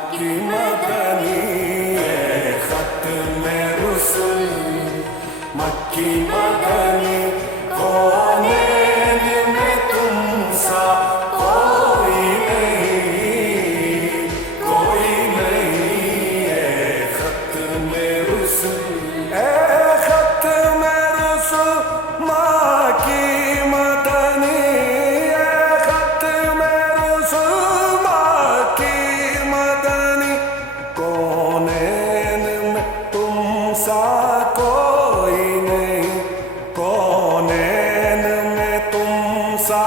मक्की मदनी खत्म रुसूल मक्की मदनी कौनैन में तुम सा कोई नहीं खत्म रुसूल खत्म रुसूल मक्की मदनी खत्म रुसूल मक्की मदनी कौनैन में तुम सा कोई नहीं कौनैन में तुम सा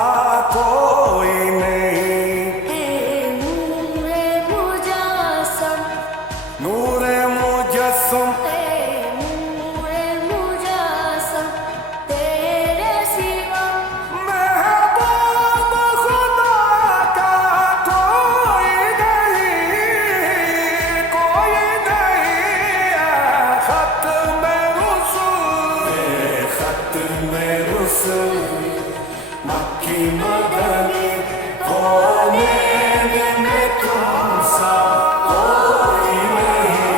कोई नहीं नूरे मुजस्सम तेरे सिवा महबूब खुदा का कोई नहीं खत्म रुसूल मक्की मदनी कौनैन में तुम सा कोई नहीं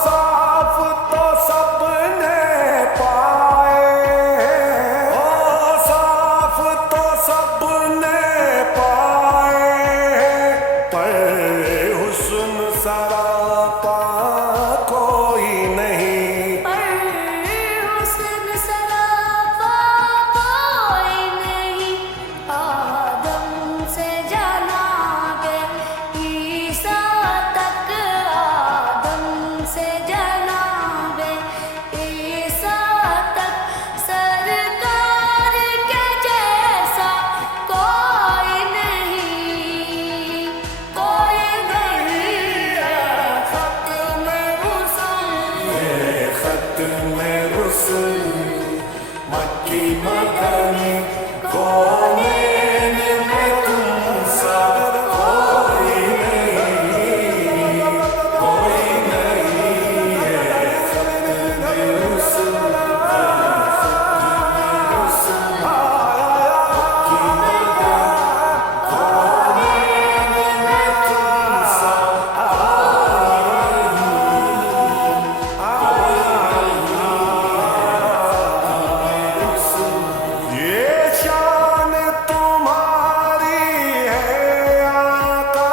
साफ तो सबने पाए साफ तो सबने पाए पर हुस्न सरापा कोई नहीं हुस्न सरापा कोई नहीं आदम से जनाबे ईसा तक आदम से जनाबे ईसा तक सरकार के जैसा कोई नहीं खत्म रुसूल मक्की मदनी कौनैन में तुम सा कोई नहीं खत्म रुसूल मक्की मदनी कौनैन में तुम सा ये शान तुम्हारी है आका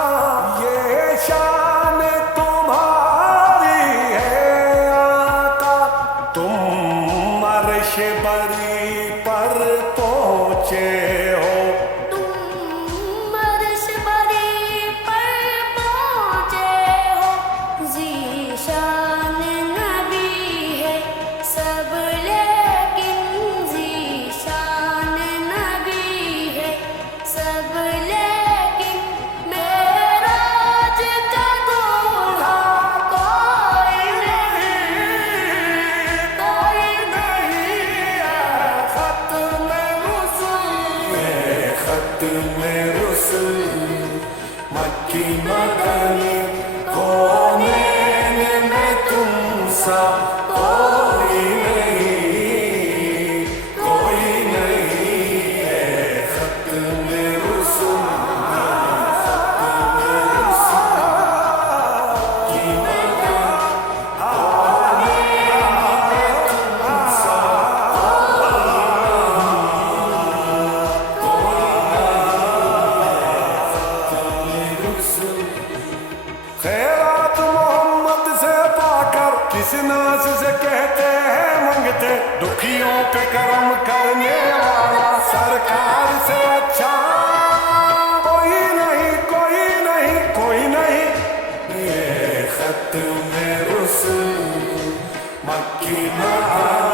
ये शान तुम्हारी है आका तुम अर्श बरी पर पहुँचे हो तुम अर्श बरी पर पहुँचे हो ज़ीशान नबी है सब लेकिन ज़ीशान नबी है सब लेकिन मेराज का दूल्हा कोई नहीं खत्म रुसूल मक्की मदनी कौनैन में तुम सा कोई नहीं खत्म रुसूल मक्की मदनी खैरात मोहम्मद से पाकर किस नाज से कहते हैं मंगते दुखियों पे करम करने वाला सरकार से अच्छा कोई नहीं ये खत्म रुसूल मक्की मदनी